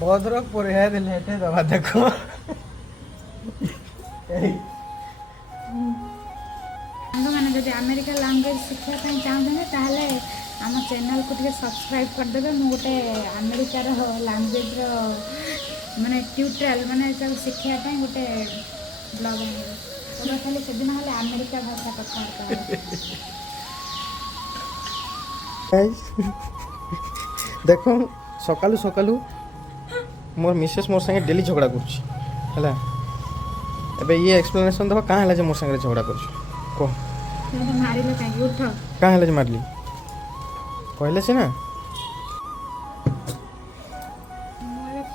भद्रक पर लेटे दबा देखो मैंने जब अमेरिका लैंग्वेज शिखापी चाहते आम चैनल को सब्सक्राइब करदे गोटे अमेरिकार लैंग्वेज माने ट्यूटोरियल माने शिखापी गोटे ब्लॉग खाली से दिन अमेरिका भाषा कथा देखो सकालू सकालू मोर मिसेस मोर संगे डेली झगड़ा करुच्छी है एबे ये एक्सप्लेनेशन दबा कहाँ है मोर संगे झगड़ा कर मारिल कहीं उठ कहाँ है मारली कहले से ना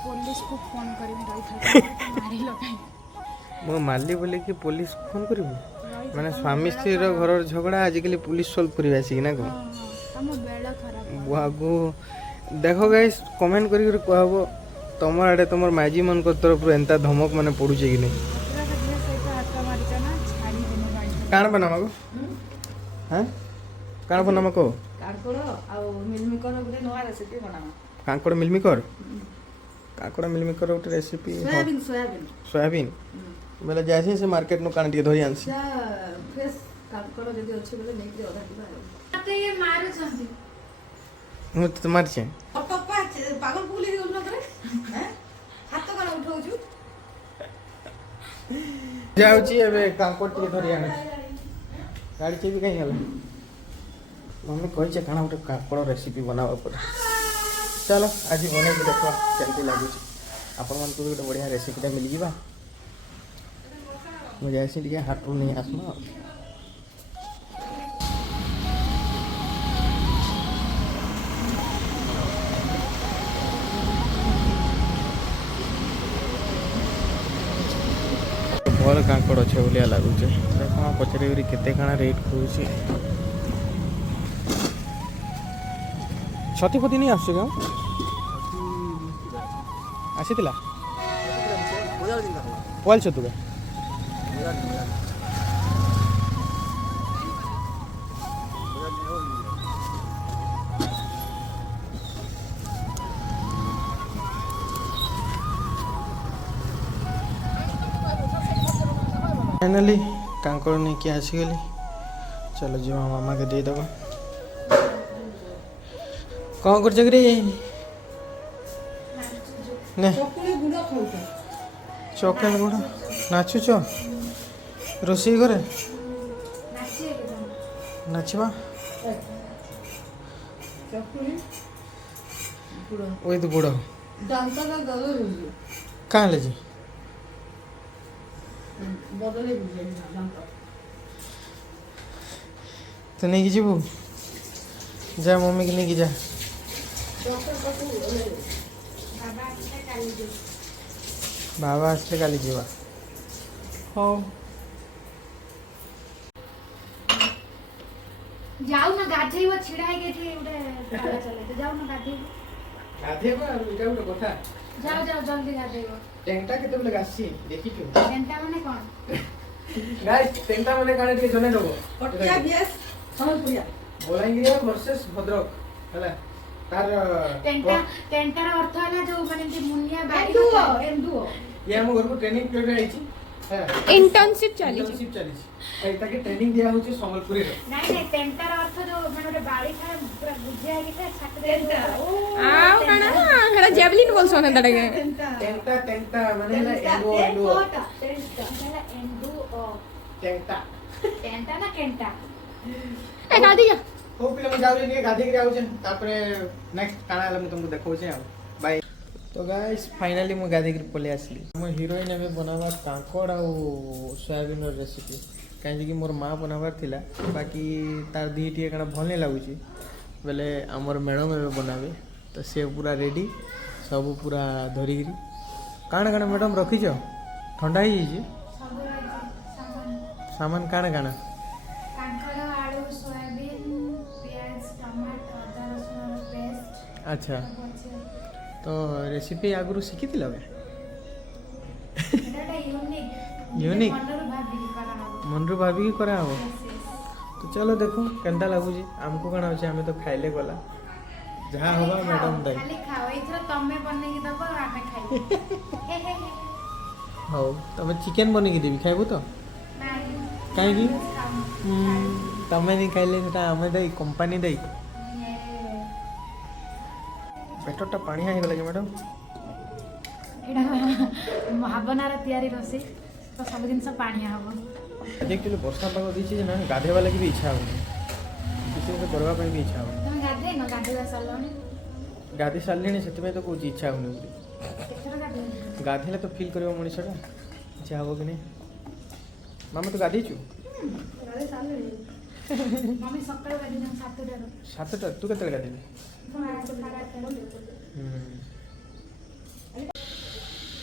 पुलिस को फोन कर मारिल कहीं मो मारली बोले कि पुलिस फोन करू माने स्वामी स्त्री घर झगड़ा आजिकल पुलिस सॉल्व कर आसिक ना कौन बुआगु देखो गाइस कमेंट करी कहबो तुम आड़े तुम माजी मन तरफ एंता धमक माने पड़ुचे कि नहीं काण बनामा को हैं काण बनामा को काकड़ आ मिलमिकर गोटे नवा रेसिपी बनामा काकड़ मिलमिकर काकड़ मिलमिकर गोटे रेसिपी सोयाबीन सोयाबीन सोयाबीन बेले जाइसे से मार्केट नु काण टिके धरि आनसी फ्रेश काकड़ जदी अछि बेले नेक दे ओदा दिबा मते ये मारू छथि मु तो मार छे पप्पा पागल पुली गेल न करे हैं हाथ कोन उठाउछु जाउची एबे काकड़ टिके धरि आने गाड़ी चेबी कहीं हला मम्मी कहि छे खाना गोटे काकड़ रेसिपी बनावा पड़े चलो आज बने देखो केमती लागुच आपण मन को गोटे बढ़िया रेसिपीटा मिल जिबा मुझे ऐसे लिए हाथ नहीं आसमा भल काकड़ अच्छे बोलिया लगुचे देख पचारे केते काना रेट कहूँ छती फती नहीं आस आसीला पल छतु का फाइनली कांकड़ नहीं कि आसीगली चलो जी मामा के दे दबा कौन कर चकरी ने चॉकलेट गुड़ नाचुच रोषे करे नाचवा ओई तो गुड़ कहाँ ले जी तो नहीं जीबू जा मम्मी की नहीं जा बाबा आसले काली जीवा हो जाऊ ना गाधेइव छिड़ा है के थे उडे चले तो जाऊ ना गाधेइव गाधेइव आ इटा उडे कथा जाओ जाओ जल्दी गाधेइव टेंटा केते बले गासी देखि के टेंटा माने कोन गाइस टेंटा माने काने के जने दबो पटका बियास समलपुरिया बोलांगिरिया वर्सेस भद्रक हला तार टेंटार अर्थ है जो माने कि मुनिया बारी एंडुओ ये हम घर को ट्रेनिंग पीरियड आइची इंटर्नशिप चली एटा के ट्रेनिंग दिया होची संबलपुरी रे नहीं टेंटार अर्थ जो माने बारी था पूरा बुझिया कि छक टेंटा आ काना हेडा जेवलिन बोलसो ने तडे टेंटा माने एंडुओ टेंटा ना केंटा ए गादी जा हो पिले म जाउ ने गाधी के आउछन तापरे नेक्स्ट काना हला म तुमको देखौ छे बाय तो गाइस फाइनली मु गाधी के पले आसली हम हीरोइन एबे बनावा कांकोड़ आ सोयाबीन रेसिपी काहे कि मोर मां बनावार थिला बाकी तार दी टिए काना भल नै लागुची बेले हमर मैडम एबे बनावे तो से पूरा रेडी सब पूरा धरी गिरी काना काना मैडम रखी छ ठंडा ही जी सामान काना काना कांकड़ आलू सोयाबीन प्याज टमाटर अदरक रसुन पेस्ट अच्छा तो रेसिपी आगुरु शिखी थिला बे यूनिक मनरु भाभी की करा हो तो चलो देखो केंता लागुची हमको कणा होची हमें तो खाइले गला जहाँ होगा मैडम दाई खाली खाओ ଏଇଥର ତମେ ବନେଇକି ଦବ ଆମେ ଖାଇବୁ ହେ ହେ ହେ। ହଉ ତମେ ଚିକେନ ବନେଇକି ଦେବି ଖାଇବୁ ତ? ନାଇଁ କାହିଁକି? ଖାଇବୁ। ତମେ ନି ଖାଇଲେ ସେଟା ଆମେ ଦେଇ କମ୍ପାନୀ ଦେଇ ପେଟଟା ପାଣିଆ ହେଇଗଲା କି ମ୍ୟାଡ଼ାମ? ଏଇଟା ଭାବନାର ତିଆରି ରୋଷେଇ ତ ସବୁ ଜିନିଷ ପାଣିଆ ହବ। ଆଜି ଆକ୍ଚୁଆଲି ବର୍ଷା ପାଗ ଦେଇଛି ଯେ ନା ଗାଧୋଇବା ଲାଗି ବି ଇଚ୍ଛା ହେଉନି, କିଛି ଗୋଟେ କରିବା ପାଇଁ ବି ଇଚ୍ଛା ହେଉନି। ତମେ ଗାଧେଇନ? ଗାଧେଇବା ସରିଲାଣି? ଗାଧୋଇ ସାରିଲିଣି, ସେଥିପାଇଁ ତ କହୁଛି ଇଚ୍ଛା ହେଉନି ବୋଲି। କେତେଥର ଗାଧେଇଲ? ଗାଧୋଇଲେ ତ ଫିଲ୍ କରିବ ମଣିଷଟା ଇଚ୍ଛା ହେବ କି ନାହିଁ। ମାମା ତୁ ଗାଧୋଇଛୁ? ଗାଧେଇ ସାରିଲିଣି। ମମି ସକାଳୁ ଗାଧେଇଛନ୍ତି 7ଟାରୁ। 7ଟା? ତୁ କେତେବେଳେ ଗାଧୋଇଲୁ?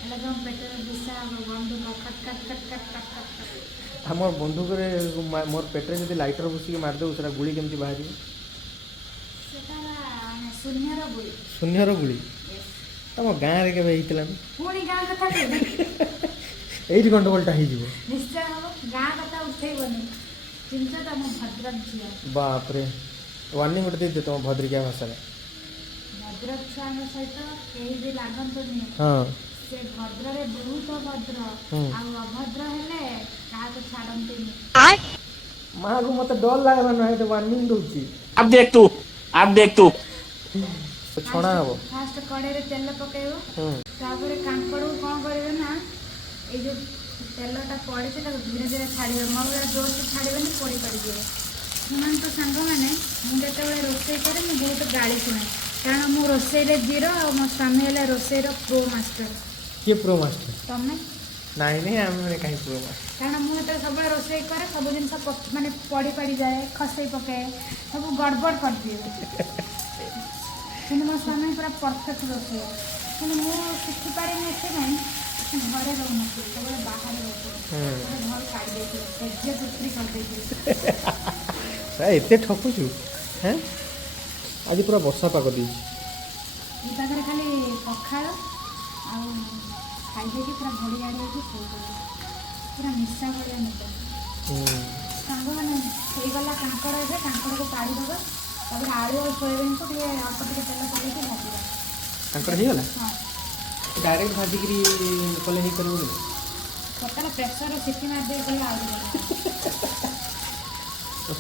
ଏଇଟା ତମ ପେଟରେ ବିଷା ହବ ବନ୍ଧୁକ ଖଟ ଖଟ ଖଟ ଖଟ ଖଟ ଖଟ। ଆମର ବନ୍ଧୁକରେ ମୋର ପେଟରେ ଯଦି ଲାଇଟର ବସିକି ମାରିଦେବୁ ସେଟା ଗୁଳି କେମିତି ବାହାରିବ? ସେଟା ମାନେ ଶୂନ୍ୟର ଗୁଳି। ଶୂନ୍ୟର ଗୁଳି? ତମ ଗାଁରେ କେବେ ହେଇଥିଲା ନା? ପୁଣି ଗାଁ କଥା କହିବି? ଏଇଠି ଗଣ୍ଡଗୋଳଟା ହେଇଯିବ। ନିଶ୍ଚୟ ହବ। ଗାଁ କଥା ଉଠେଇବନି। ଚିନ୍ତା ତମ ଭଦ୍ରକ ଝିଅ। ବାପରେ, ୱାର୍ଣ୍ଣିଂ ଗୋଟେ ଦେଇଦିଅ ତମ ଭଦ୍ରିକିଆ ଭାଷାରେ। ଭଦ୍ରକ ଛୁଆଙ୍କ ସହିତ କେହି ବି ଲାଗନ୍ତୁନି। ହଁ। ସେ ଭଦ୍ରରେ ବହୁତ ଭଦ୍ର, ଆଉ ଅଭଦ୍ର ହେଲେ କାହାକୁ ଛାଡ଼ନ୍ତିନି। ମାକୁ ମତେ ଡର ଲାଗିଲା ନା, ଏଠି ୱାର୍ଣ୍ଣିଂ ଦଉଛି। अब देख तू, अब देख तू। ଛଣା ହବ। ଫାଷ୍ଟ କଡ଼େଇରେ ତେଲ ପକେଇବ, ତାପରେ କାଙ୍କଡ଼କୁ କ'ଣ କରିବେ ନା ଏଇ ଯେଉଁ ତେଲଟା ପଡ଼ିଛି ତାକୁ ଧୀରେ ଧୀରେ ଛାଡ଼ିବେ। ମୋ ଭଳିଆ ଜୋରସେ ଛାଡ଼ିବେନି, ପୋଡ଼ି ପଡ଼ିଯିବ। ଶୁଣନ୍ତୁ ସାଙ୍ଗମାନେ, ମୁଁ ଯେତେବେଳେ ରୋଷେଇ କରେ ମୁଁ ବହୁତ ଗାଳି ଶୁଣେ, କାରଣ ମୁଁ ରୋଷେଇରେ ଜିରୋ ଆଉ ମୋ ସ୍ୱାମୀ ହେଲେ ରୋଷେଇର ପ୍ରୋ ମାଷ୍ଟର। କିଏ ପ୍ରୋ ମାଷ୍ଟର? ତମେ? ନାଇଁ ନାଇଁ, ଆମେ କାହିଁ ପ୍ରୋ ମାଷ୍ଟର? କାରଣ ମୁଁ ଯେତେବେଳେ ସବୁବେଳେ ରୋଷେଇ କରେ ସବୁ ଜିନିଷ ମାନେ ପଡ଼ି ପଡ଼ିଯାଏ, ଖସେଇ ପକାଏ, ସବୁ ଗଡ଼ବଡ଼ କରିଦିଏ। କିନ୍ତୁ ମୋ ସ୍ୱାମୀ ପୁରା ପରଫେକ୍ଟ ରୋଷେଇ। କିନ୍ତୁ ମୁଁ ଶିଖିପାରିନି ଏଥିପାଇଁ ଘରେ ରହୁନଥିଲି, ସବୁବେଳେ ବାହାରେ ରହୁଥିଲି। ଘର ଛାଡ଼ି ଦେଇଥିଲି, ସେଜ୍ୟ ପୁତ୍ରୀ କରିଦେଇଥିଲି। ଏତେ ଠକୁଛୁ? ହେଁ, ଆଜି ପୁରା ବର୍ଷା ପାଗ ଦେଇଛି। ଏ ପାଖରେ ଖାଲି ପଖାଳ ଆଉ ଖାଇଦେଇକି ପୁରା ଘୋଡ଼ି ଗାଡ଼ି ହେଇକି ଶୋଇପଡ଼ିବି, ପୁରା ନିଶା ଭଳିଆ ନିଦ। ସାଙ୍ଗମାନେ ହେଇଗଲା କାଙ୍କଡ଼, ଏବେ କାଙ୍କଡ଼କୁ କାଢ଼ିଦେବା, ତାପରେ ଆଳୁ ଆଉ ସୋୟାବିନକୁ ଟିକେ ଅଳ୍ପ ଟିକେ ତେଲ ପକେଇକି ଭାଜିବା। କାଙ୍କଡ଼ ହେଇଗଲା? ହଁ, ଡାଇରେକ୍ଟ ଭାଜିକିରି କଲେ ହେଇପାରିବନି? ସକାଳେ ପ୍ରେସରରେ ସିଟି ମାରିଦେଇ କଲେ ଆହୁରି ଭଲ।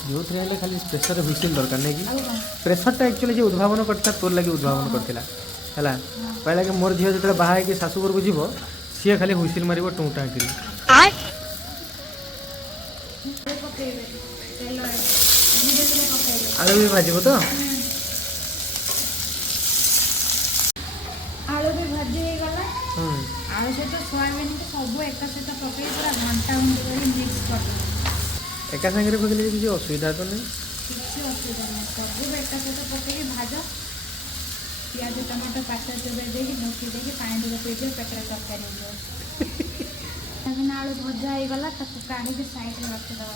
ଯେଉଁଥିରେ ହେଲେ ଖାଲି ପ୍ରେସରରେ ହୁଇସିଲ୍ ଦରକାର ନାହିଁ କି? ଆଉ କ'ଣ? ପ୍ରେସରଟା ଆକ୍ଚୁଆଲି ଯିଏ ଉଦ୍ଭାବନ କରିଥିଲା ତୋର ଲାଗି ଉଦ୍ଭାବନ କରିଥିଲା ହେଲା। କହିଲା କି ମୋର ଝିଅ ଯେତେବେଳେ ବାହା ହେଇକି ଶାଶୁ ଘରକୁ ଯିବ ସିଏ ଖାଲି ହୁଇସିଲ୍ ମାରିବ ଟୁଁ କିରି। ପକେଇବେ ତେଲରେ ଧୀରେ ଧୀରେ ପକେଇବେ। ଆଳୁ ବି ଭାଜିବ ତ? ଆଳୁ ବି ଭାଜି ହେଇଗଲା। ଆଳୁ ସହିତ ସୋୟାବିନକୁ ସବୁ ଏକା ସହିତ ପକେଇ ପୁରା ଘଣ୍ଟା ଘଣ୍ଟି କରି ମିକ୍ସ କରିଦେବେ। ଏକା ସାଙ୍ଗରେ ପକେଇଲେ କିଛି ଅସୁବିଧା ତ ନାହିଁ? କିଛି ଅସୁବିଧା ନାହିଁ, ସବୁ ଏକା ସହିତ ପକେଇକି ଭାଜ। ପିଆଜ ଟମାଟୋ ପାଚା ଚୋବେଇ ଦେଇକି ଢୋକି ଦେଇକି ପାଣି ଟିକେ ପିଇଦିଅ, ପେଟରେ ତରକାରୀ ହେଇଯିବ। ଆଳୁ ଭଜା ହେଇଗଲା, ତାକୁ କାଢ଼ିକି ସାଇଡ଼ରେ ରଖିଦେବା।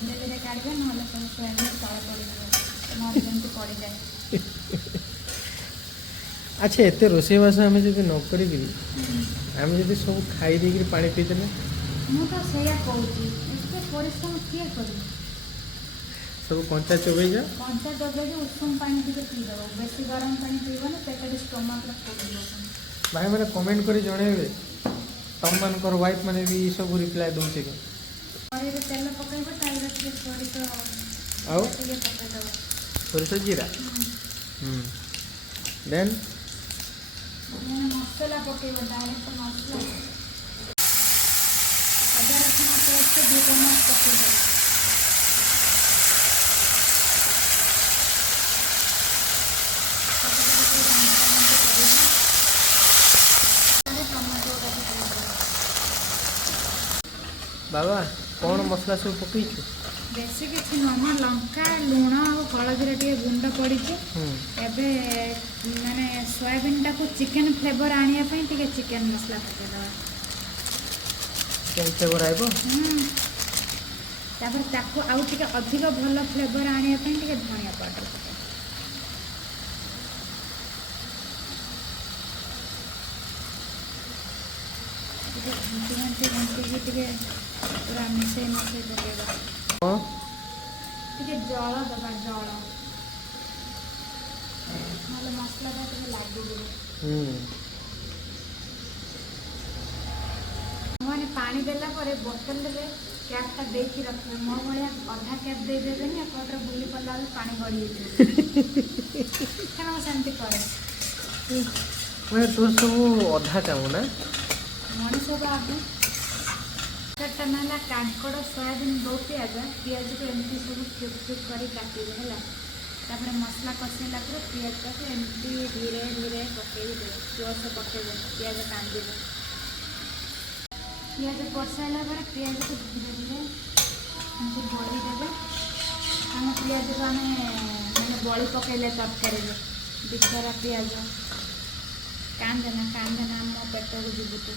ଧୀରେ ଧୀରେ କାଢ଼ିବେ, ନହେଲେ ସବୁ ସୋୟାବିନ ତଳେ ପଡ଼ିଯିବ, ନହେଲେ ଯେମିତି ପଡ଼ିଯାଏ। ଆଚ୍ଛା, ଏତେ ରୋଷେଇବାସ ଆମେ ଯଦି ନ କରିକିରି ଆମେ ଯଦି ସବୁ ଖାଇ ଦେଇକିରି ପାଣି ପିଇଦେଲେ? ମୁଁ ତ ସେଇଆ କହୁଛି, ଏତେ ପରିଶ୍ରମ କିଏ କରିବ? ସବୁ କଞ୍ଚା ଚୋବେଇ ଯାଅ। କଞ୍ଚା ଚୋବେଇକି ଉଷୁମ ପାଣି ଟିକେ ପିଇଦେବ, ବେଶୀ ଗରମ ପାଣି ପିଇବନି, ପେଟରେ ଷ୍ଟୋମାକ୍ରେ ପୋଡ଼ିଯିବ। ଭାଇମାନେ କମେଣ୍ଟ କରି ଜଣେଇବେ ତମମାନଙ୍କର ୱାଇଫ୍ ମାନେ ବି ସବୁ ରିପ୍ଲାଏ ଦେଉଛେ କି? କଡ଼େଇରେ ତେଲ ପକେଇବ, ତାପରେ ଟିକେ ସୋରିଷ ଆଉ ଟିକେ ପକେଇଦେବ। ସୋରିଷ ଜିରା? ଦେନ୍ ମସଲା ପକେଇବ, ଡାଇରେକ୍ଟ ମସଲା। ଅଦା ରସୁଣ ପେଷ୍ଟ 2 ଚାମଚ ପକେଇଦେବ। ବାବା କ'ଣ ମସଲା ସବୁ ପକେଇଛୁ? ବେଶୀ କିଛି ନୁହଁ, ଲଙ୍କା ଲୁଣ ଆଉ ହଳଦୀରେ ଟିକେ ଗୁଣ୍ଡ ପଡ଼ିଛି। ଏବେ ମାନେ ସୋୟାବିନଟାକୁ ଚିକେନ୍ ଫ୍ଲେଭର ଆଣିବା ପାଇଁ ଟିକେ ଚିକେନ୍ ମସଲା ପକେଇଦେବା। ଚିକେନ୍ ଫ୍ଲେଭର ଆଇବ? ତାପରେ ତାକୁ ଆଉ ଟିକେ ଅଧିକ ଭଲ ଫ୍ଲେଭର ଆଣିବା ପାଇଁ ଟିକେ ଧନିଆ ପାଉଡ଼ର ପକେଇବା। ଘାଣ୍ଟିକି ଟିକେ ପୁରା ମିଶେଇ ପକେଇବା। ଟିକେ ଜଳ ଦେବା, ଜଳ ନହେଲେ ନହେଲେ ମସଲାଟା ଟିକେ ଲାଗିଯିବ। ମାନେ ପାଣି ଦେଲା ପରେ ବୋତଲରେ କ୍ୟାପ୍ଟା ଦେଇକି ରଖିବେ। ମୋ ଭଳିଆ ଅଧା କ୍ୟାପ୍ ଦେଇଦେବେନି, ଏପଟରେ ବୁଲି ପଡ଼ିଲା ବେଳେ ପାଣି ଗଡ଼ିଯାଇଥିବ। କାରଣ ମୁଁ ସେମିତି କରେ। ମାନେ ତୋର ସବୁ ଅଧା କାମ ନା? ମଣିଷ ବାବୁ ସେଟା ହେଲା କାଙ୍କଡ଼, ସୋୟାବିନ୍, ବୋଉ ପିଆଜକୁ ଏମିତି ସବୁ ଚୁପ୍ ଚୁପ୍ କରି କାଟିବେ ହେଲା। ତାପରେ ମସଲା କଷେଇଲା ପରେ ପିଆଜଟାକୁ ଏମିତି ଧୀରେ ଧୀରେ ପକେଇବେ, ଜୋରସେ ପକେଇବେ, ପିଆଜ କାନ୍ଦିବ। ପିଆଜ ପଶାଇଲା ପରେ ପିଆଜକୁ ଧୀରେ ଧୀରେ ଏମିତି ବଳି ଦେବେ। ଆମ ପିଆଜକୁ ଆମେ ମାନେ ବଳି ପକେଇଲେ ତରକାରୀରେ ବିଚରା ପିଆଜ କାନ୍ଦେନା ଆମ ପେଟକୁ ଯିବୁ ତୁ।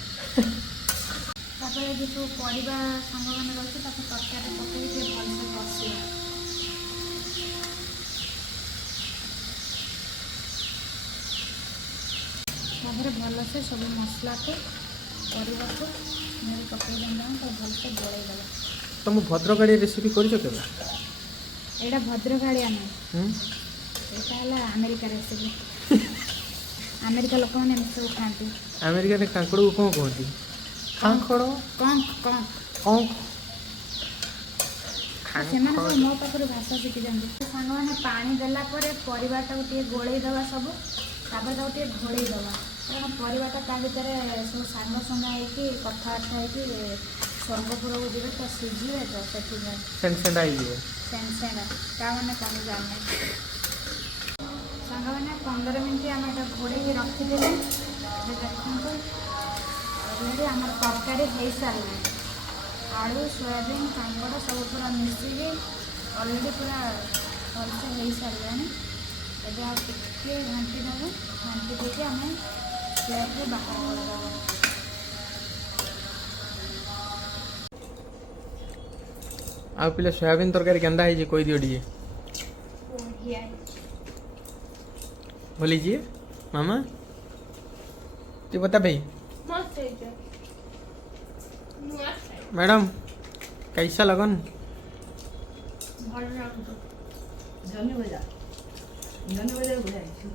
ତାପରେ ଯେଉଁ ପରିବା ସାଙ୍ଗମାନେ ରହୁଛି ତାକୁ ତରକାରୀ ପକେଇକି ଟିକେ ଭଲସେ କଷିବା। ତାପରେ ଭଲସେ ସବୁ ମସଲାକୁ ପରିବାକୁ ନେଇ ପକେଇ ଦେବା, ତ ଭଲସେ ଗୋଳେଇ ଦେବା। ତମ ଭଦ୍ରକାଳି ରେସିପି କରିଛ କେବେ? ଏଇଟା ଭଦ୍ରକାଳିଆ ନୁହେଁ, ଏଇଟା ହେଲା ଆମେରିକା ରେସିପି। ଆମେରିକା ଲୋକମାନେ ଏମିତି ସବୁ ଖାଆନ୍ତି। ଆମେରିକାରେ କାଙ୍କଡ଼କୁ କ'ଣ କୁହନ୍ତି? କାଙ୍କଡ଼ କଙ୍କ। ସେମାନେ ସବୁ ମୋ ପାଖରୁ ଭାଷା ଶିଖିଛନ୍ତି। ସାଙ୍ଗମାନେ ପାଣି ଦେଲା ପରେ ପରିବାଟାକୁ ଟିକେ ଗୋଳେଇ ଦେବା ସବୁ, ତାପରେ ତାକୁ ଟିକେ ଘୋଡ଼େଇ ଦେବା। କାରଣ ପରିବାଟା ତା ଭିତରେ ସବୁ ସାଙ୍ଗସଙ୍ଗା ହେଇକି କଥାବାର୍ତ୍ତା ହେଇକି ସ୍ୱର୍ଗପୁରକୁ ଯିବେ, ତ ସିଝିବେ, ତ ସେଥିପାଇଁ ସେଣ୍ଡା ହେଇଯିବ। ସେଣ୍ଡା ତାମାନେ କ'ଣ ଜାଣିନି। ସାଙ୍ଗମାନେ 15 ମିନିଟ୍ ଆମେ ଏଇଟା ଘୋଡ଼େଇକି ରଖିଦେଲେ। ଏବେ ଦେଖନ୍ତୁ ଅଲରେଡ଼ି ଆମର ତରକାରୀ ହେଇସାରିଲାଣି। ଆଳୁ, ସୋୟାବିନ୍, କାଙ୍କଡ଼ ସବୁ ପୁରା ମିଶିକି ଅଲରେଡ଼ି ପୁରା ଭଲସେ ହେଇସାରିଲାଣି। ଏବେ ଆଉ ଟିକେ ଘାଣ୍ଟି ଦେବୁ, ଘାଣ୍ଟି ଦେଇକି ଆମେ ପ୍ଲେଟ୍ରେ ବାହାର କରିଦେବୁ। ଆଉ ପିଲା ସୋୟାବିନ୍ ତରକାରୀ କେନ୍ତା ହେଇଛି କହିଦିଅ ଟିକେ। ବଢ଼ିଆ बोलीजिए मामा, तू बता भाई। मैडम कैसा लगन? ଜହ୍ନି ଭଜା ବଢ଼ିଆ ହେଇଛି।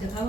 ଦେଖାବ